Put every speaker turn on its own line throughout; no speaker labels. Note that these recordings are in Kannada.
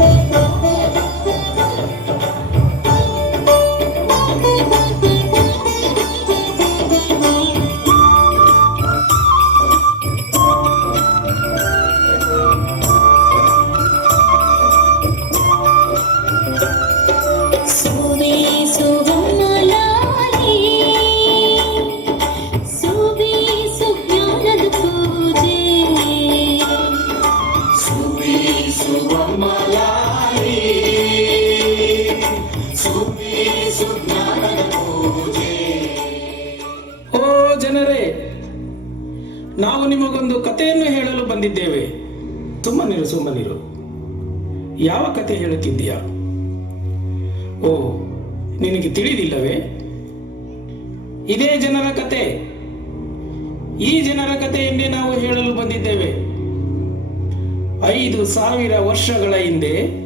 ಸುವೆ
ಓ ಜನರೇ, ನಾವು ನಿಮಗೊಂದು ಕಥೆಯನ್ನು ಹೇಳಲು ಬಂದಿದ್ದೇವೆ. ಸುಮ್ಮನಿರು ಸುಮ್ಮನಿರು ಯಾವ ಕತೆ ಹೇಳುತ್ತಿದ್ದೀಯಾ? ಓ, ನಿನಗೆ ತಿಳಿದಿಲ್ಲವೇ? ಇದೇ ಜನರ ಕತೆ ಈ ಜನರ ಕಥೆಯನ್ನೇ ನಾವು ಹೇಳಲು ಬಂದಿದ್ದೇವೆ. ಐದು ಸಾವಿರ ವರ್ಷಗಳ ಹಿಂದೆ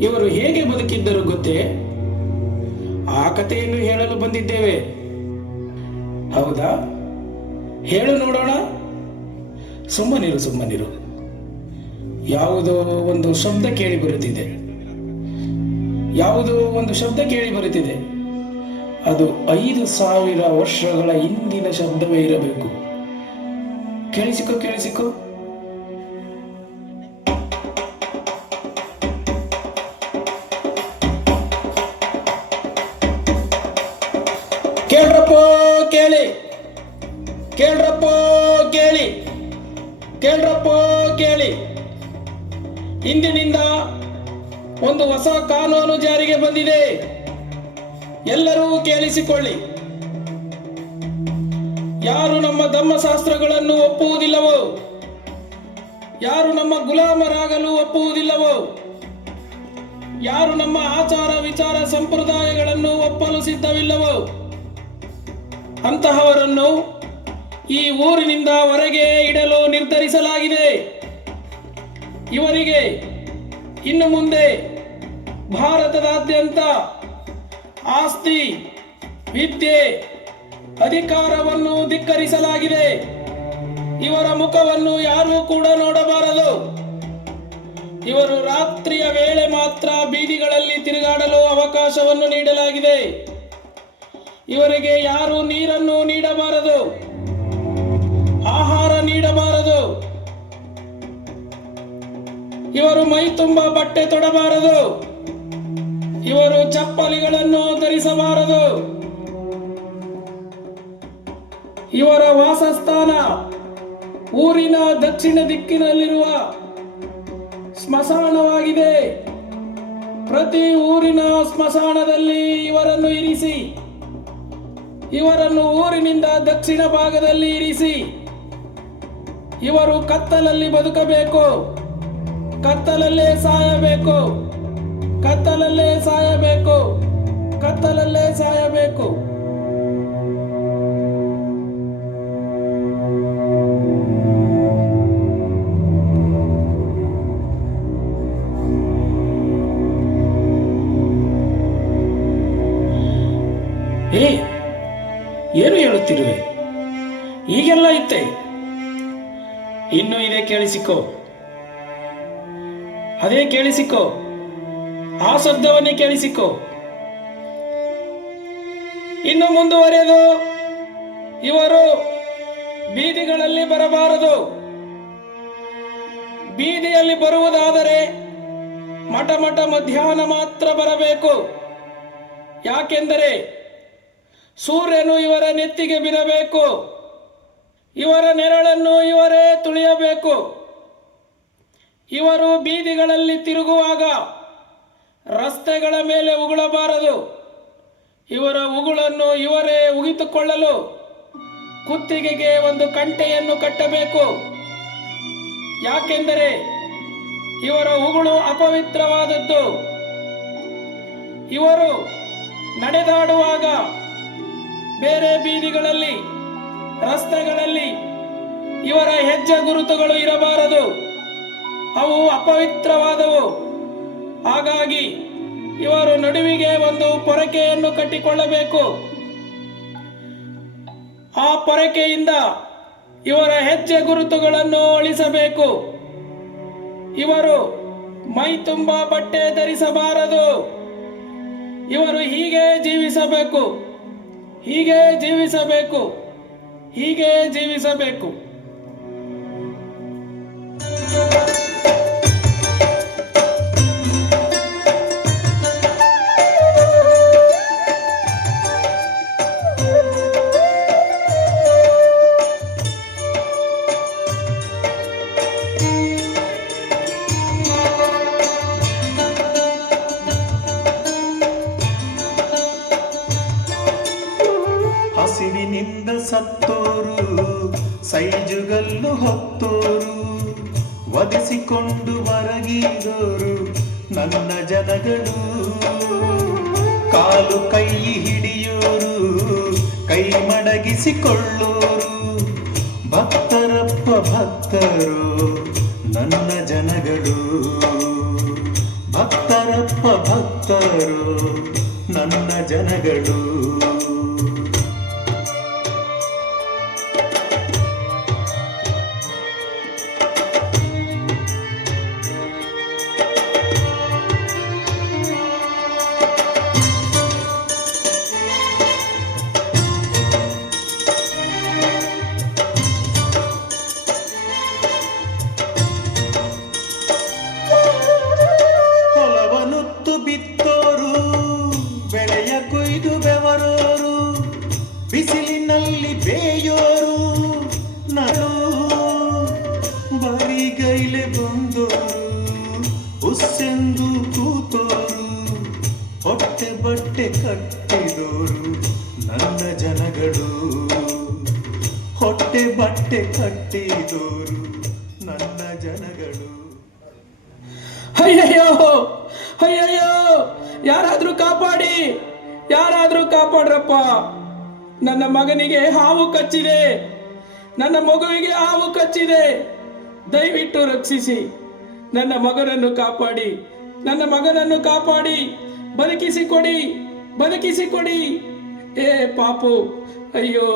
ಇವರು ಹೇಗೆ ಬದುಕಿದ್ದರು ಗೊತ್ತೇ? ಆ ಕಥೆಯನ್ನು ಹೇಳಲು ಬಂದಿದ್ದೇವೆ. ಹೌದಾ? ಹೇಳು ನೋಡೋಣ. ಸುಮ್ಮನಿರು ಸುಮ್ಮನಿರು. ಯಾವುದೋ ಒಂದು ಶಬ್ದ ಕೇಳಿ ಬರುತ್ತಿದೆ. ಯಾವುದೋ ಒಂದು ಶಬ್ದ ಕೇಳಿ ಬರುತ್ತಿದೆ. ಅದು ಐದು ಸಾವಿರ ವರ್ಷಗಳ ಹಿಂದಿನ ಶಬ್ದವೇ ಇರಬೇಕು. ಕೇಳಿಸಿಕೋ ಕೇಳಿಸಿಕೋ. ಕೇಳ್ರಪ್ಪ ಕೇಳಿ. ಕೇಳ್ರಪ್ಪ ಕೇಳಿ. ಕೇಳ್ರಪ್ಪ ಕೇಳಿ. ಇಂದಿನಿಂದ ಒಂದು ಹೊಸ ಕಾನೂನು ಜಾರಿಗೆ ಬಂದಿದೆ. ಎಲ್ಲರೂ ಕೇಳಿಸಿಕೊಳ್ಳಿ. ಯಾರು ನಮ್ಮ ಧರ್ಮಶಾಸ್ತ್ರಗಳನ್ನು ಒಪ್ಪುವುದಿಲ್ಲವೋ? ಯಾರು ನಮ್ಮ ಗುಲಾಮರಾಗಲು ಒಪ್ಪುವುದಿಲ್ಲವೋ? ಯಾರು ನಮ್ಮ ಆಚಾರ ವಿಚಾರ ಸಂಪ್ರದಾಯಗಳನ್ನು ಒಪ್ಪಲು ಸಿದ್ಧವಿಲ್ಲವೋ? ಅಂತಹವರನ್ನು ಈ ಊರಿನಿಂದ ಹೊರಗೆ ಇಡಲು ನಿರ್ಧರಿಸಲಾಗಿದೆ. ಇವರಿಗೆ ಇನ್ನು ಮುಂದೆ ಭಾರತದಾದ್ಯಂತ ಆಸ್ತಿ, ವಿದ್ಯೆ, ಅಧಿಕಾರವನ್ನು ಧಿಕ್ಕರಿಸಲಾಗಿದೆ. ಇವರ ಮುಖವನ್ನು ಯಾರೂ ಕೂಡ ನೋಡಬಾರದು. ಇವರು ರಾತ್ರಿಯ ವೇಳೆ ಮಾತ್ರ ಬೀದಿಗಳಲ್ಲಿ ತಿರುಗಾಡಲು ಅವಕಾಶವನ್ನು ನೀಡಲಾಗಿದೆ. ಇವರಿಗೆ ಯಾರು ನೀರನ್ನು ನೀಡಬಾರದು. ಆಹಾರ ನೀಡಬಾರದು. ಇವರು ಮೈ ತುಂಬ ಬಟ್ಟೆ ತೊಡಬಾರದು. ಇವರು ಚಪ್ಪಲಿಗಳನ್ನು ಧರಿಸಬಾರದು. ಇವರ ವಾಸಸ್ಥಾನ ಊರಿನ ದಕ್ಷಿಣ ದಿಕ್ಕಿನಲ್ಲಿರುವ ಸ್ಮಶಾನವಾಗಿದೆ. ಪ್ರತಿ ಊರಿನ ಸ್ಮಶಾನದಲ್ಲಿ ಇವರನ್ನು ಇರಿಸಿ ಇವರನ್ನು ಊರಿನಿಂದ ದಕ್ಷಿಣ ಭಾಗದಲ್ಲಿ ಇರಿಸಿ. ಇವರು ಕತ್ತಲಲ್ಲಿ ಬದುಕಬೇಕು. ಕತ್ತಲಲ್ಲೇ ಸಾಯಬೇಕು. ಕತ್ತಲಲ್ಲೇ ಸಾಯಬೇಕು. ಕತ್ತಲಲ್ಲೇ ಸಾಯಬೇಕು. ಏನು ಹೇಳುತ್ತಿರುವೆ ಈಗೆಲ್ಲ ಇತ್ತೆ. ಇನ್ನು ಇದೆ ಕೇಳಿಸಿಕೋ. ಅದೇ ಕೇಳಿಸಿಕೋ. ಆ ಶಬ್ದವನ್ನೇ ಕೇಳಿಸಿಕೋ. ಇನ್ನು ಮುಂದುವರೆದು ಇವರು ಬೀದಿಗಳಲ್ಲಿ ಬರಬಾರದು. ಬೀದಿಯಲ್ಲಿ ಬರುವುದಾದರೆ ಮಠ ಮಠ ಮಧ್ಯಾಹ್ನ ಮಾತ್ರ ಬರಬೇಕು. ಯಾಕೆಂದರೆ ಸೂರ್ಯನು ಇವರ ನೆತ್ತಿಗೆ ಬಿರಬೇಕು ಇವರ ನೆರಳನ್ನು ಇವರೇ ತುಳಿಯಬೇಕು. ಇವರು ಬೀದಿಗಳಲ್ಲಿ ತಿರುಗುವಾಗ ರಸ್ತೆಗಳ ಮೇಲೆ ಉಗುಳಬಾರದು. ಇವರ ಉಗುಳನ್ನು ಇವರೇ ಉಗಿತುಕೊಳ್ಳಲು ಕುತ್ತಿಗೆಗೆ ಒಂದು ಕಂಟೆಯನ್ನು ಕಟ್ಟಬೇಕು. ಯಾಕೆಂದರೆ ಇವರ ಉಗುಳು ಅಪವಿತ್ರವಾದದ್ದು. ಇವರು ನಡೆದಾಡುವಾಗ ಬೇರೆ ಬೀದಿಗಳಲ್ಲಿ, ರಸ್ತೆಗಳಲ್ಲಿ ಇವರ ಹೆಜ್ಜೆ ಗುರುತುಗಳು ಇರಬಾರದು. ಅವು ಅಪವಿತ್ರವಾದವು. ಹಾಗಾಗಿ ಇವರು ನಡುವಿಗೆ ಒಂದು ಪೊರಕೆಯನ್ನು ಕಟ್ಟಿಕೊಳ್ಳಬೇಕು. ಆ ಪೊರಕೆಯಿಂದ ಇವರ ಹೆಜ್ಜೆ ಗುರುತುಗಳನ್ನು ಅಳಿಸಬೇಕು. ಇವರು ಮೈ ತುಂಬ ಬಟ್ಟೆ ಧರಿಸಬಾರದು. ಇವರು ಹೀಗೆ ಜೀವಿಸಬೇಕು. ಹೀಗೆ ಜೀವಿಸಬೇಕು. ಹೀಗೆ ಜೀವಿಸಬೇಕು.
ಹೊರಗಿದೋರು ನನ್ನ ಜನಗಳು. ಕಾಲು ಕೈ ಹಿಡಿಯೋರು, ಕೈ ಮಡಗಿಸಿಕೊಳ್ಳೋರು. ಭಕ್ತರಪ್ಪ ಭಕ್ತರು ನನ್ನ ಜನಗಳು. ಭಕ್ತರಪ್ಪ ಭಕ್ತರು ನನ್ನ ಜನಗಳು. ಬಟ್ಟೆ ಕಟ್ಟಿದೋರು ನನ್ನ ಜನಗಳು. ಹೊಟ್ಟೆ ಬಟ್ಟೆ ಕಟ್ಟಿದೋರು ನನ್ನ ಜನಗಳು.
ಅಯ್ಯಯ್ಯೋ ಅಯ್ಯಯ್ಯೋ, ಯಾರಾದ್ರೂ ಕಾಪಾಡಿ, ಯಾರಾದ್ರೂ ಕಾಪಾಡ್ರಪ್ಪ. ನನ್ನ ಮಗನಿಗೆ ಹಾವು ಕಚ್ಚಿದೆ. ನನ್ನ ಮಗುವಿಗೆ ಹಾವು ಕಚ್ಚಿದೆ. ದಯವಿಟ್ಟು ರಕ್ಷಿಸಿ. ನನ್ನ ಮಗನನ್ನು ಕಾಪಾಡಿ. ನನ್ನ ಮಗನನ್ನು ಕಾಪಾಡಿ. ಬದುಕಿಸಿಕೊಡಿ ಬದುಕಿಸಿಕೊಡಿ. ಏ ಪಾಪು, ಅಯ್ಯೋ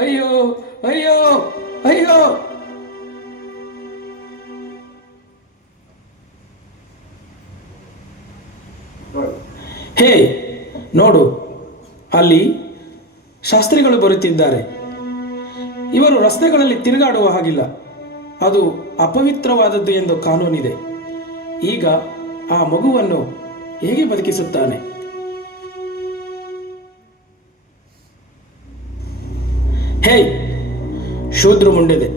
ಅಯ್ಯೋ ಅಯ್ಯೋ ಅಯ್ಯೋ. ಹೇ, ನೋಡು, ಅಲ್ಲಿ ಶಾಸ್ತ್ರಿಗಳು ಬರುತ್ತಿದ್ದಾರೆ. ಇವರು ರಸ್ತೆಗಳಲ್ಲಿ ತಿರುಗಾಡುವ ಹಾಗಿಲ್ಲ. ಅದು ಅಪವಿತ್ರವಾದದ್ದು ಎಂದು ಕಾನೂನಿದೆ. ಈಗ ಆ ಮಗುವನ್ನು ಹೇಗೆ ಬದುಕಿಸುತ್ತಾನೆ? ಹೇ, ಶೂದ್ರ ಮುಂಡಿದೆ.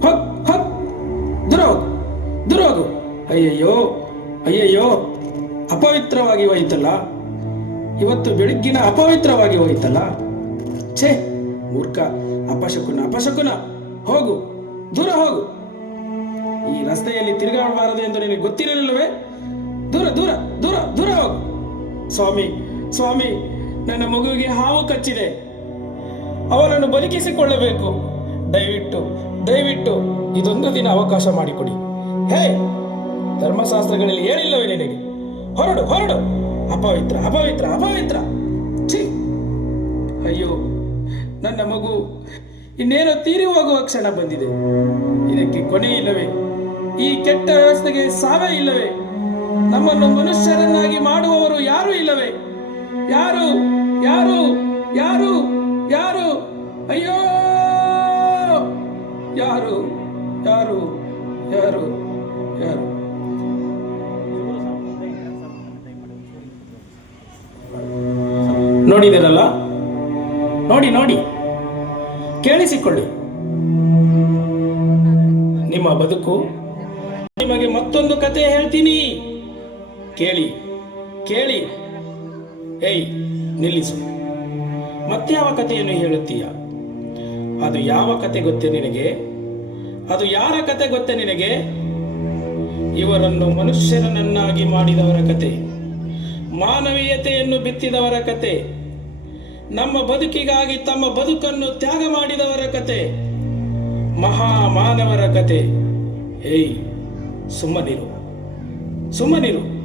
ಹೊಕ್ ಹೊಕ್ ದೂರ ಹೋಗು ದೂರ ಹೋಗು ಅಯ್ಯಯ್ಯೋ ಅಯ್ಯಯ್ಯೋ, ಅಪವಿತ್ರವಾಗಿ ಹೋಯಿತಲ್ಲ. ಇವತ್ತು ಬೆಳಗ್ಗಿನ ಅಪವಿತ್ರವಾಗಿ ಹೋಯಿತಲ್ಲ. ಛೇ, ಮೂರ್ಖ, ಅಪಶಕುನ ಅಪಶಕುನ. ಹೋಗು, ದೂರ ಹೋಗು. ಈ ರಸ್ತೆಯಲ್ಲಿ ತಿರುಗಾಡಬಾರದು ಎಂದು ನಿನಗೆ ಗೊತ್ತಿರಲಿಲ್ಲವೇ? ದೂರ ದೂರ ದೂರ ದೂರ ಹೋಗು. ಸ್ವಾಮಿ ಸ್ವಾಮಿ, ನನ್ನ ಮಗುವಿಗೆ ಹಾವು ಕಚ್ಚಿದೆ. ಅವನನ್ನು ಬದುಕಿಸಿಕೊಳ್ಳಬೇಕು. ದಯವಿಟ್ಟು ದಯವಿಟ್ಟು ಇದೊಂದು ದಿನ ಅವಕಾಶ ಮಾಡಿಕೊಡಿ. ಹೇ, ಧರ್ಮಶಾಸ್ತ್ರಗಳಲ್ಲಿ ಏನಿಲ್ಲವೇ ನಿನಗೆ? ಹೊರಡು ಹೊರಡು. ಅಪವಿತ್ರ ಅಪವಿತ್ರ ಅಪವಿತ್ರ. ಛೀ. ಅಯ್ಯೋ, ನನ್ನ ಮಗು ಇನ್ನೇನೋ ತೀರಿ ಹೋಗುವ ಕ್ಷಣ ಬಂದಿದೆ. ಇದಕ್ಕೆ ಕೊನೆ ಇಲ್ಲವೇ? ಈ ಕೆಟ್ಟ ವ್ಯವಸ್ಥೆಗೆ ಸಾವೇ ಇಲ್ಲವೇ? ನಮ್ಮನ್ನು ಮನುಷ್ಯರನ್ನಾಗಿ ಮಾಡುವವರು ಯಾರು ಇಲ್ಲವೇ? ಯಾರು? ಯಾರು? ಯಾರು? ಯಾರು? ಅಯ್ಯೋ! ಯಾರು? ಯಾರು? ಯಾರು? ಯಾರು? ನೋಡಿದಿರಲ್ಲ ನೋಡಿ ನೋಡಿ. ಕೇಳಿಸಿಕೊಳ್ಳಿ. ನಿಮ್ಮ ಬದುಕು. ನಿಮಗೆ ಮತ್ತೊಂದು ಕತೆ ಹೇಳ್ತೀನಿ. ಕೇಳಿ ಕೇಳಿ. ಏಯ್, ನಿಲ್ಲಿಸು. ಮತ್ತೆ ಯಾವ ಕಥೆಯನ್ನು ಹೇಳುತ್ತೀಯ? ಅದು ಯಾವ ಕತೆ ಗೊತ್ತೇ ನಿನಗೆ? ಅದು ಯಾರ ಕತೆ ಗೊತ್ತೇ ನಿನಗೆ? ಇವರನ್ನು ಮನುಷ್ಯರನ್ನಾಗಿ ಮಾಡಿದವರ ಕತೆ ಮಾನವೀಯತೆಯನ್ನು ಬಿತ್ತಿದವರ ಕತೆ ನಮ್ಮ ಬದುಕಿಗಾಗಿ ತಮ್ಮ ಬದುಕನ್ನು ತ್ಯಾಗ ಮಾಡಿದವರ ಕತೆ ಮಹಾ ಮಾನವರ ಕತೆ ಏಯ್, ಸುಮ್ಮನಿರು. ಸುಮ್ಮನಿರು.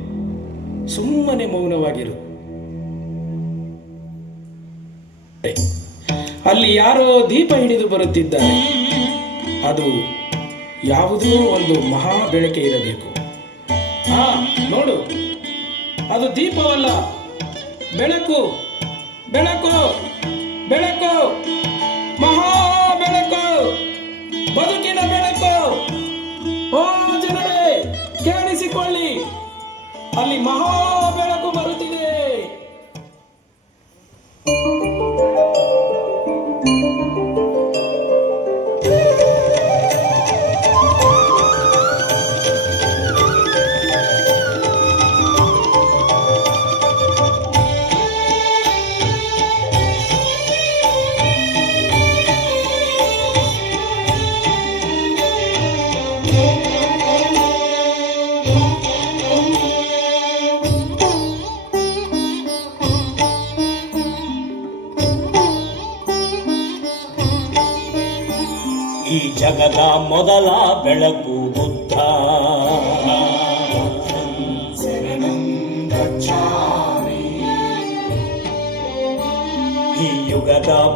ಸುಮ್ಮನೆ ಮೌನವಾಗಿರು. ಅಲ್ಲಿ ಯಾರೋ ದೀಪ ಹಿಡಿದು ಬರುತ್ತಿದ್ದಾರೆ. ಅದು ಯಾವುದೋ ಒಂದು ಮಹಾ ಬೆಳಕೆ ಇರಬೇಕು. ಹಾ ನೋಡು. ಅದು ದೀಪವಲ್ಲ. ಬೆಳಕು. ಬೆಳಕು. ಬೆಳಕು. ಮಹಾ ಬೆಳಕು. ಬದುಕಿನ ಅಲ್ಲಿ ಮಹಾ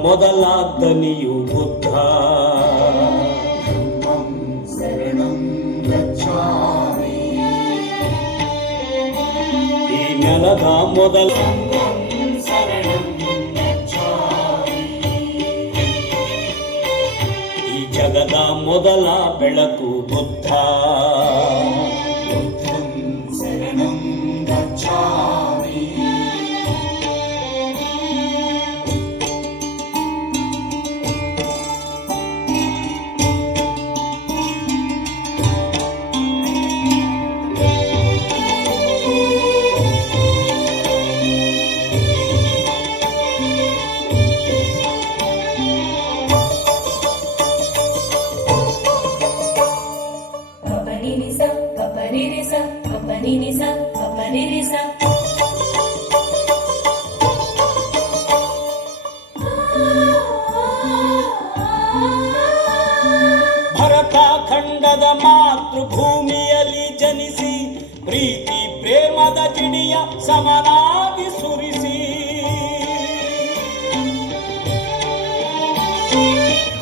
ಮೊದಲ ದನಿಯು ಬುದ್ಧ ಈ ನೆಲದ ಮೊದಲ ಈ ಜಗದ ಮೊದಲ ಬೆಳಕು ಬುದ್ಧ.
ಕಪನಿರಿಸ
ಭರತ ಖಂಡದ ಮಾತೃಭೂಮಿಯಲ್ಲಿ ಜನಿಸಿ ಪ್ರೀತಿ ಪ್ರೇಮದ ಜಿಡಿಯ ಸಮನಾಗಿ ಸುರಿಸಿ.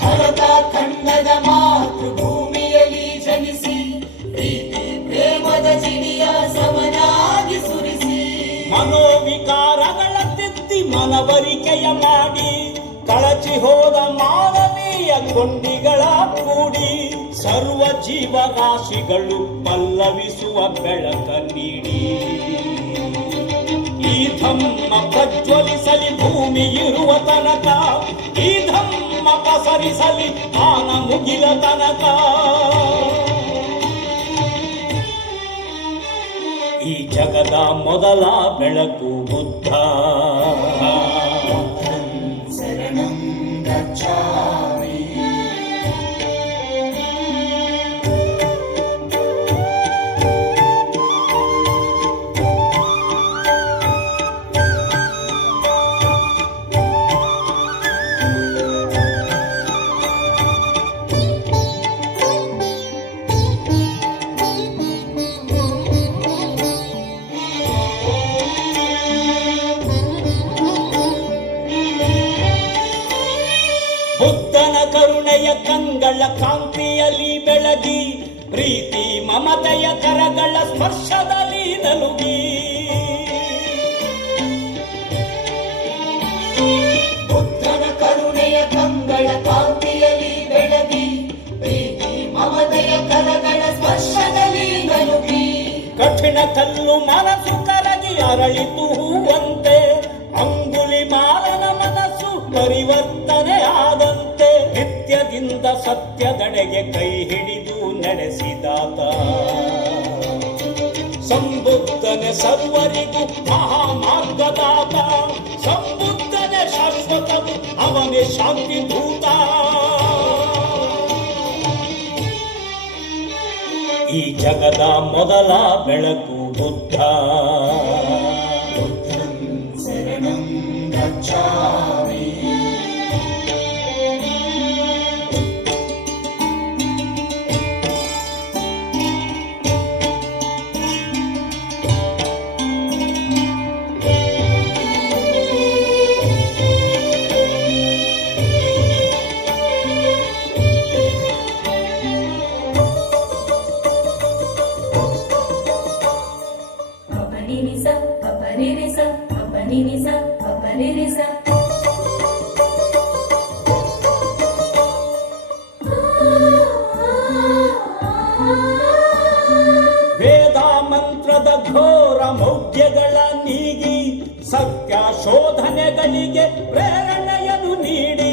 ಭರತ ಖಂಡದ ಮಾತೃಭೂಮಿಯಲ್ಲಿ
ಮನವರಿಕೆಯ ಮಾಡಿ ಕಳಚಿ ಹೋದ ಮಾನವೀಯ ಕೊಂಡಿಗಳ ಕೂಡಿ ಸರ್ವ ಜೀವರಾಶಿಗಳು ಪಲ್ಲವಿಸುವ ಬೆಳಕ ನೀಡಿ. ಈ ಧಮ್ಮ ಪ್ರಜ್ವಲಿಸಲಿ ಭೂಮಿ ಇರುವ ತನಕ, ಈ ಧಮ್ಮ ಪಸರಿಸಲಿ ಆನ ಮುಗಿಲ ತನಕ. ಈ ಜಗದ ಮೊದಲ ಬೆಳಕು ಬುದ್ಧ. ಕರುಣೆಯ ಕಂಗಳ ಕಾಂತಿಯಲ್ಲಿ ಬೆಳಗಿ ಪ್ರೀತಿ ಮಮತೆಯ ಕರಗಳ ಸ್ಪರ್ಶದಲ್ಲಿ ನಲುಗಿ.
ಬುದ್ಧನ ಕರುಣೆಯ ಕಂಗಳ ಕಾಂತಿಯಲ್ಲಿ ಬೆಳಗಿ ಪ್ರೀತಿ ಮಮತೆಯ ಕರಗಳ ಸ್ಪರ್ಶದಲ್ಲಿ ನಲುಗಿ.
ಕಠಿಣ ಕಲ್ಲು ಮನಸ್ಸು ಕರಗಿ ಅರಳಿತು ನಿತ್ಯದಿಂದ ಸತ್ಯದಡೆಗೆ ಕೈ ಹಿಡಿದು ನಡೆಸಿದಾತ. ಸಂಬುದ್ಧನೆ ಸರ್ವರಿಗೂ ಮಹಾಮಾರ್ಗದಾತ. ಸಂಬುದ್ಧನೆ ಶಾಶ್ವತವು ಅವನೇ ಶಾಂತಿ ಭೂತ ಈ ಜಗದ ಮೊದಲ ಬೆಳಕು ಬುದ್ಧ. ಶೋಧನೆಗಳಿಗೆ ಪ್ರೇರಣೆಯನ್ನು ನೀಡಿ.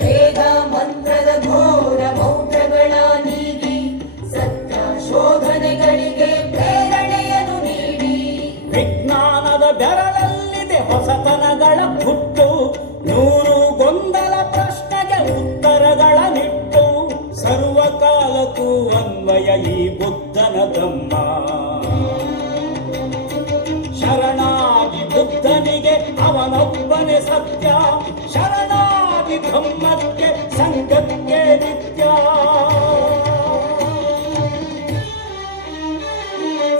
ವೇದ ಮಂತ್ರದ ಘೋರ ಮೌಢ್ಯಗಳ ನೀಡಿ, ಸತ್ಯ ಶೋಧನೆಗಳಿಗೆ ಪ್ರೇರಣೆಯನ್ನು ನೀಡಿ.
ವಿಜ್ಞಾನದ ಬೆರಳಲ್ಲಿದೆ ಹೊಸತನಗಳ ಹುಟ್ಟು, ನೂರು ಗೊಂದಲ ಪ್ರಶ್ನೆಗೆ ಉತ್ತರಗಳ ನಿಟ್ಟು ಸರ್ವಕಾಲಕ್ಕೂ ಅನ್ವಯ ಈ ಬುದ್ಧನ ಬ್ರಹ್ಮ. ಬ್ರಹ್ಮಕ್ಕೆ ಸಂಘಕ್ಕೆ ನಿತ್ಯ.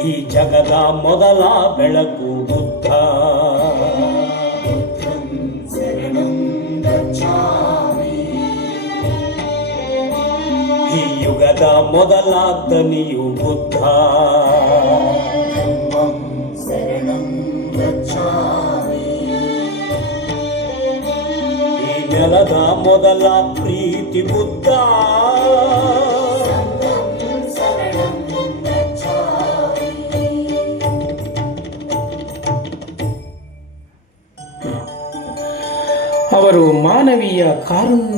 ಈ ಜಗದ ಮೊದಲ ಬೆಳಕು ಬುದ್ಧ. ಈ ಯುಗದ ಮೊದಲ ದನಿಯು ಬುದ್ಧ. ಈ ನೆಲದ ಮೊದಲ ಪ್ರೀತಿ ಬುದ್ಧ
ಅವರು ಮಾನವೀಯ ಕಾರುಣ್ಯ